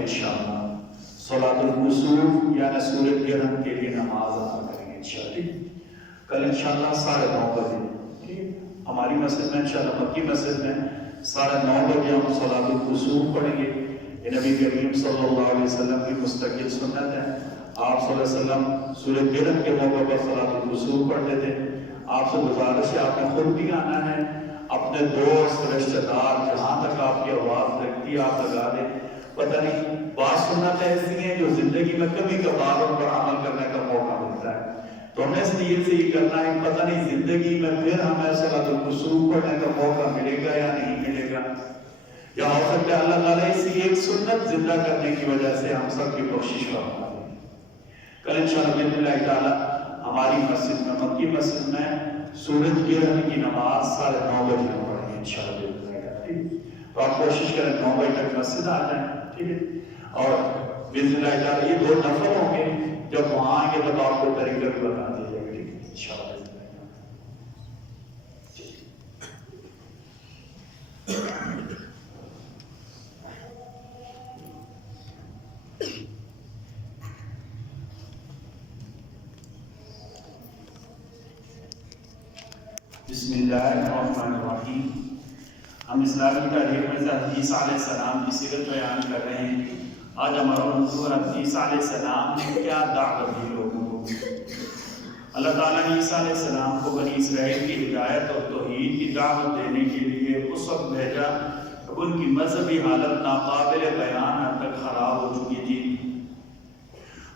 انشاءاللہ صلاۃ الکسوف یعنی سورج گرہن کے لیے نماز ادا کریں گے انشاءاللہ کل انشاءاللہ 9:30 بجے. ٹھیک ہے، ہماری مسجد میں انشاءاللہ مکی مسجد میں 9:30 بجے ہم صلاۃ الکسوف پڑھیں گے. یہ نبی کریم صلی اللہ علیہ وسلم کی مستقل سنت ہے. آپ صلی اللہ علیہ وسلم سورج گرہن کے موقع پر صلاۃ الکسوف پڑھتے تھے. آپ سے گزارش ہے آپ نے خود بھی آنا ہے، اپنے دوست رشتہ دار جہاں تک آپ کی آواز لگتی ہے آپ لگا دیں. پتہ نہیں بعض سنتیں ایسی ہیں جو زندگی میں کبھی کبھار ان پر عمل کرنے کا موقع ملتا ہے، تو ہمیں اس نیت سے یہ کرنا ہے پتہ نہیں زندگی میں پھر ہمیں صلاۃ الکسوف پڑھنے کا موقع ملے گا یا نہیں ملے گا، یا ہو سکتا ہے اللہ تعالیٰ اسی ایک سنت زندہ کرنے کی وجہ سے ہم سب کی کوشش کرنا ہے. کل انشاءاللہ بإذن اللہ تعالیٰ ہماری مسجد میں مکی مسجد میں سورج گرہن کی نماز 9:30 بجے ہم پڑھیں گے انشاءاللہ بإذن اللہ. ٹھیک ہے، تو آپ کوشش کریں 9 بجے تک مسجد آ جائیں. ٹھیک ہے، اور بإذن اللہ تعالیٰ یہ 2 نفل ہوں گے، جب وہاں آئیں گے تو آپ کو طریقہ بھی بتا دیا جائے گا. ٹھیک ہے انشاءاللہ. بسم اللہ الرحمن الرحیم. ہم اسلامی تاریخ میں سے حدیث علیہ السلام کی سیرت بیان کر رہے ہیں. آج ہمارا موضوع حدیث علیہ السلام نے کیا دعوت دی لوگوں کو. اللہ تعالیٰ نے عیسیٰ علیہ السلام کو بنی اسرائیل کی ہدایت اور توحید کی دعوت دینے کے لیے اس وقت بھیجا جب ان کی مذہبی حالت ناقابل بیان حد تک خراب ہو چکی تھی.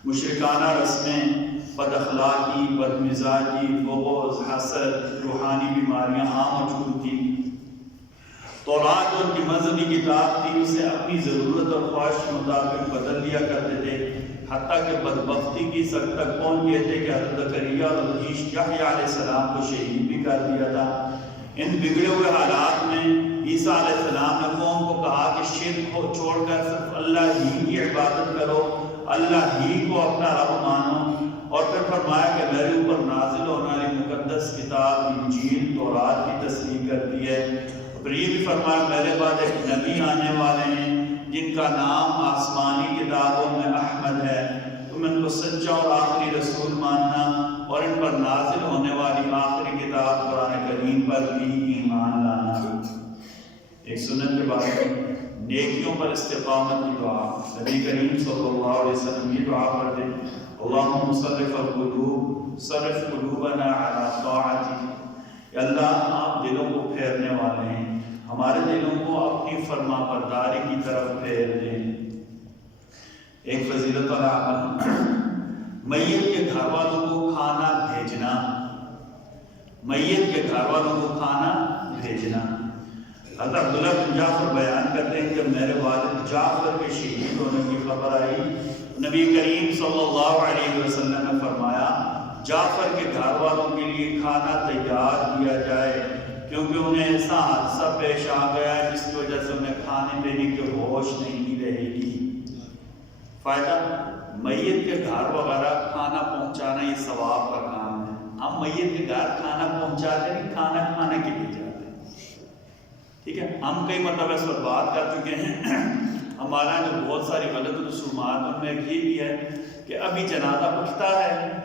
مشرکانہ رسمیں، بد اخلاقی، بد مزاجی، بغض، حسد، روحانی بیماریاں عام ہو چکی تھیں. تورات جو ان کی مذہبی کتاب تھی اسے اپنی ضرورت اور خواہش کے مطابق بدل دیا کرتے تھے، حتیٰ کہ بدبختی کی سطح تک پہنچ گئے تھے کہ حضرت زکریا اور حضرت یحییٰ علیہ السلام کو شہید بھی کر دیا تھا. ان بگڑے ہوئے حالات میں عیسیٰ علیہ السلام نے قوم کو کہا کہ شرک کو چھوڑ کر صرف اللہ ہی کی عبادت کرو، اللہ ہی کو اپنا رب مانو. اور پھر فرمایا کہ میرے اوپر نازل ہونے والی مقدس کتاب انجیل تورات کی تصدیق کرتی ہے. پھر یہ بھی فرمایا میرے بعد ایک نبی آنے والے ہیں جن کا نام آسمانی کتابوں میں احمد ہے، تم ان کو سچا اور آخری رسول ماننا اور ان پر نازل ہونے والی آخری کتاب قرآن کریم پر بھی ایمان لانا. ایک سنت کے بارے میں نیکیوں پر استقامت کی دعا. نبی کریم صلی اللہ علیہ وسلم یہ دعا کرتے ہیں اللہم صرف القلوب صرف قلوبنا علی طاعتک. اللہ آپ دلوں کو پھیرنے والے ہیں، ہمارے دلوں کو اپنی فرما برداری کی طرف پھیر دیں. ایک فضیلت اور عمل میت کے گھر والوں کو کھانا بھیجنا. میت کے گھر والوں کو کھانا بھیجنا. حضرت عبداللہ بن جعفر بیان کرتے ہیں جب میرے والد جعفر کے شہید ہونے کی خبر آئی، نبی کریم صلی اللہ علیہ وسلم نے فرمایا جعفر کے گھر والوں کے لیے کھانا تیار کیا جائے، کیونکہ انہیں ایسا حادثہ پیش آ گیا ہے جس کی وجہ سے انہیں کھانے پینے کی ہوش نہیں رہے گی. فائدہ میت کے گھر وغیرہ کھانا پہنچانا یہ ثواب کا کام ہے. ہم میت کے گھر کھانا پہنچاتے نہیں، کھانا کھانے کے لیے جاتے ہیں. ٹھیک ہے، ہم کئی مرتبہ اس پر بات کر چکے ہیں. ہمارا جو بہت ساری غلط رسومات ان میں یہ بھی ہے کہ ابھی جنازہ اٹھتا ہے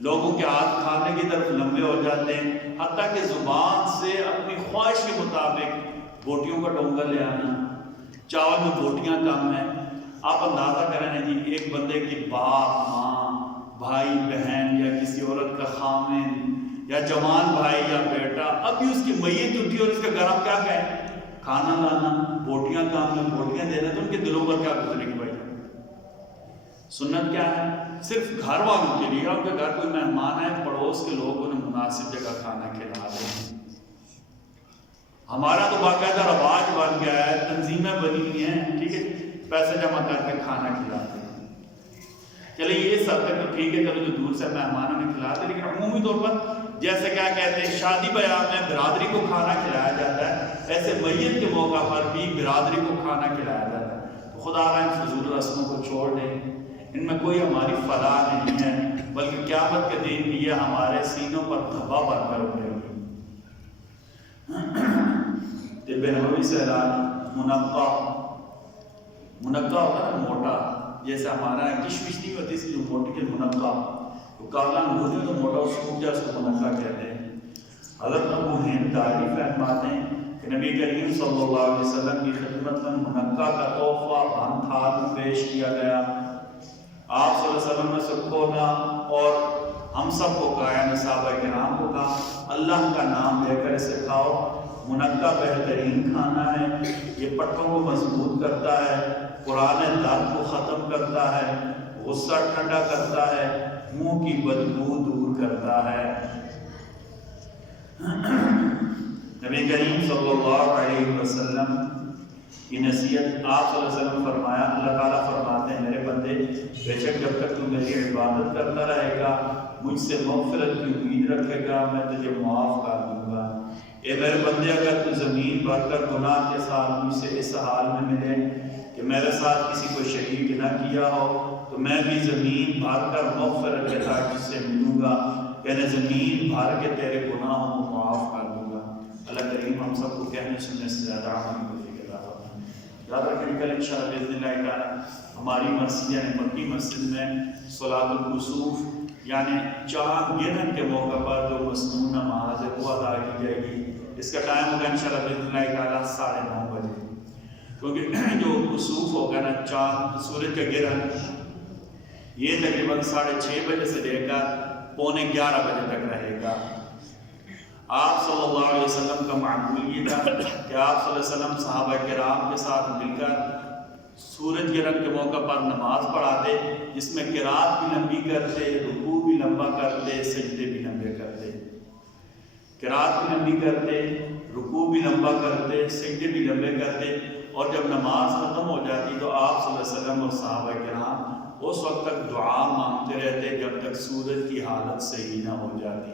لوگوں کے ہاتھ کھانے کی طرف لمبے ہو جاتے ہیں، حتیٰ کہ زبان سے اپنی خواہش کے مطابق بوٹیوں کا ڈونگا لے آنا. چاول میں بوٹیاں کم ہیں. آپ اندازہ کریں جی ایک بندے کی باپ، ماں، بھائی، بہن یا کسی عورت کا خامن یا جوان بھائی یا بیٹا، ابھی اس کی میت اٹھی اور اس کا گھر کیا کہیں کھانا لانا، بوٹیاں کام میں بوٹیاں دینا، تو ان کے دلوں پر کیا گزرے گی بھائی. سنت کیا ہے؟ صرف گھر والوں کے لیے، آپ کے گھر کوئی مہمان ہے پڑوس کے لوگ انہیں مناسب جگہ کھانا کھلا دیں. ہمارا تو باقاعدہ رواج بن گیا ہے، تنظیمیں بنی ہوئی ہیں، ٹھیک ہے، پیسے جمع کر کے کھانا کھلاتے ہیں. چلے یہ سب تک تو ٹھیک ہے، چلو جو دور سے مہمانوں نے کھلاتے، لیکن عمومی طور پر جیسے کیا کہتے ہیں شادی بیان میں برادری کو کھانا کھلایا جاتا ہے، ایسے میت کے موقع پر بھی برادری کو کھانا کھلایا جاتا ہے. تو خدا را ان فضول رسموں کو چھوڑ دیں، ان میں کوئی ہماری فلاح نہیں ہے، بلکہ قیامت کے دن بھی یہ ہمارے سینوں پر دھبا بن کر اٹھے ہوئے. طب نبوی سے علاج منقع منقع ہوتا ہے موٹا، جیسے ہمارا کشمش نہیں ہوتی اس لیے موٹی کے منقع، تو کالا انگور ہے تو موٹا سوکھ جائے اس کو منقع کہتے ہیں۔ حضرت ابو ہند داڑھی فرماتے ہیں کہ نبی کریم صلی اللہ علیہ وسلم کی خدمت میں منقع کا تحفہ بند تھال میں پیش کیا گیا۔ آپ صلی اللہ علیہ وسلم نے سب کو کہا اور ہم سب کو کہا، یعنی صحابہ کرام کو کہا، اللہ کا نام لے کر اسے کھاؤ، منقع بہترین کھانا ہے، یہ پٹھوں کو مضبوط کرتا ہے، پرانے درد کو ختم کرتا ہے، غصہ ٹھنڈا کرتا ہے، منہ کی بدبو دور کرتا ہے۔ نبی کریم صلی اللہ علیہ وسلم کی نصیحت، آپ صلی اللہ علیہ وسلم فرمایا، اللہ تعالیٰ فرماتے ہیں میرے بندے بے شک جب تک تو میری عبادت کرتا رہے گا، مجھ سے مغفرت کی امید رکھے گا، میں تجھے معاف کر دوں گا۔ اے میرے بندے اگر تو زمین بھر کر گناہ کے ساتھ مجھ سے اس حال میں ملے کہ میرے ساتھ کسی کو شریک نہ کیا ہو، تو میں بھی زمین بھر کر مغفرت کے ساتھ جس سے ملوں گا، یعنی زمین بھر کے تیرے گناہوں کو معاف کر دوں گا۔ اللہ کریم ہم سب کو کہنے سننے سے زیادہ عمل کو یاد رکھیں۔ کل انشاءاللہ باذن اللہ تعالی ہماری مسجد یعنی مکی مسجد میں صلاۃ الکسوف یعنی چاند گرہن کے موقع پر جو مسنون نماز ہے وہ ادا کی جائے گی۔ اس کا ٹائم ہوگا انشاءاللہ باذن اللہ تعالی 9:30 بجے، کیونکہ جو کسوف ہوگا نا چاند سورج کا گرہن، یہ تقریباً 6:30 بجے سے لے کر 11:15 بجے تک رہے گا۔ آپ صلی اللہ علیہ وسلم کا معمول یہ تھا کہ آپ صلی اللہ علیہ وسلم صحابہ کرام کے ساتھ مل کر سورج گرہن کے موقع پر نماز پڑھاتے، جس میں قرات بھی لمبی کرتے، رکوع بھی لمبا کرتے، سجدے بھی لمبے کرتے، قرات بھی لمبی کرتے، رکوع بھی لمبا کرتے، سجدے بھی لمبے کرتے، اور جب نماز ختم ہو جاتی تو آپ صلی اللہ علیہ وسلم اور صحابہ کرام اس وقت تک دعا مانگتے رہتے جب تک سورج کی حالت صحیح نہ ہو جاتی۔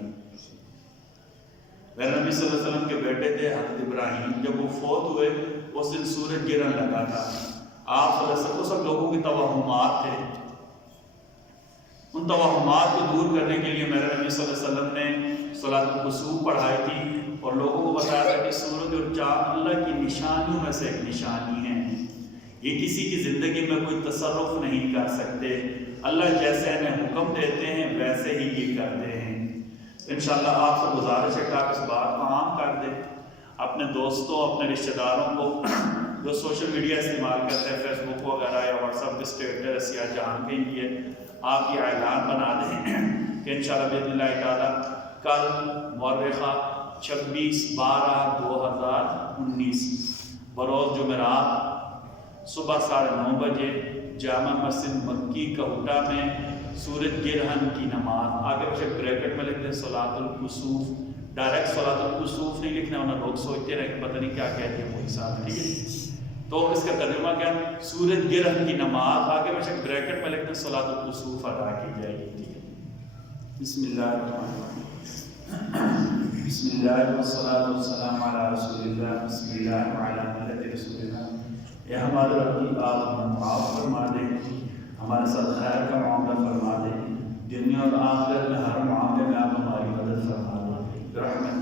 میرے نبی صلی اللہ علیہ وسلم کے بیٹے تھے حضرت ابراہیم، جب وہ فوت ہوئے اس دن سورج گرہن لگا تھا۔ آپ صلی اللہ علیہ وسلم سب لوگوں کی توہمات تھے، ان توہمات کو دور کرنے کے لیے میرے نبی صلی اللہ علیہ وسلم نے صلاۃ الکسوف پڑھائی تھی اور لوگوں کو بتایا تھا کہ سورج اور چاند اللہ کی نشانیوں میں سے ایک نشانی ہے، یہ کسی کی زندگی میں کوئی تصرف نہیں کر سکتے، اللہ جیسے انہیں حکم دیتے ہیں ویسے ہی یہ کرتے ہیں۔ انشاءاللہ آپ سے گزارش ہے کہ آپ اس بات کو عام کر دیں، اپنے دوستوں اپنے رشتہ داروں کو جو سوشل میڈیا استعمال کرتے ہیں، فیس بک وغیرہ یا واٹس ایپ کے اسٹیٹس یا جہاں کے لیے آپ یہ اعلان بنا دیں کہ انشاءاللہ باذن اللہ تعالیٰ کل مورخہ 26/12/2019 بروز جمعرات صبح 9:30 بجے جامع مسجد مکی کہوٹہ میں سورج گرہن کی نماز، آگے بچے بریکٹ میں لکھتے ہیں صلاۃ الکسوف، ڈائریکٹ صلاۃ الکسوف نہیں لکھنا، انہیں لوگ سوچتے رہے کہ پتہ نہیں کیا کہتے ہیں وہی صاحب، ٹھیک ہے؟ تو اس کا ترجمہ کیا؟ سورج گرہن کی نماز، آگے بچے بریکٹ میں لکھتے ہیں صلاۃ الکسوف ادا کی جائے گی، ٹھیک ہے؟ بسم اللہ الرحمن الرحیم، بسم اللہ والصلاۃ والسلام علی رسول اللہ، بسم اللہ وعلی ملت رسول اللہ۔ اے ہمارے رب کی آپ ہمیں معاف فرما دیں، ہمارے ساتھ خیر کا معاملہ فرما دیں، دنیا اور آخرت میں ہر معاملے میں آپ ہماری مدد فرما دیں، رحمت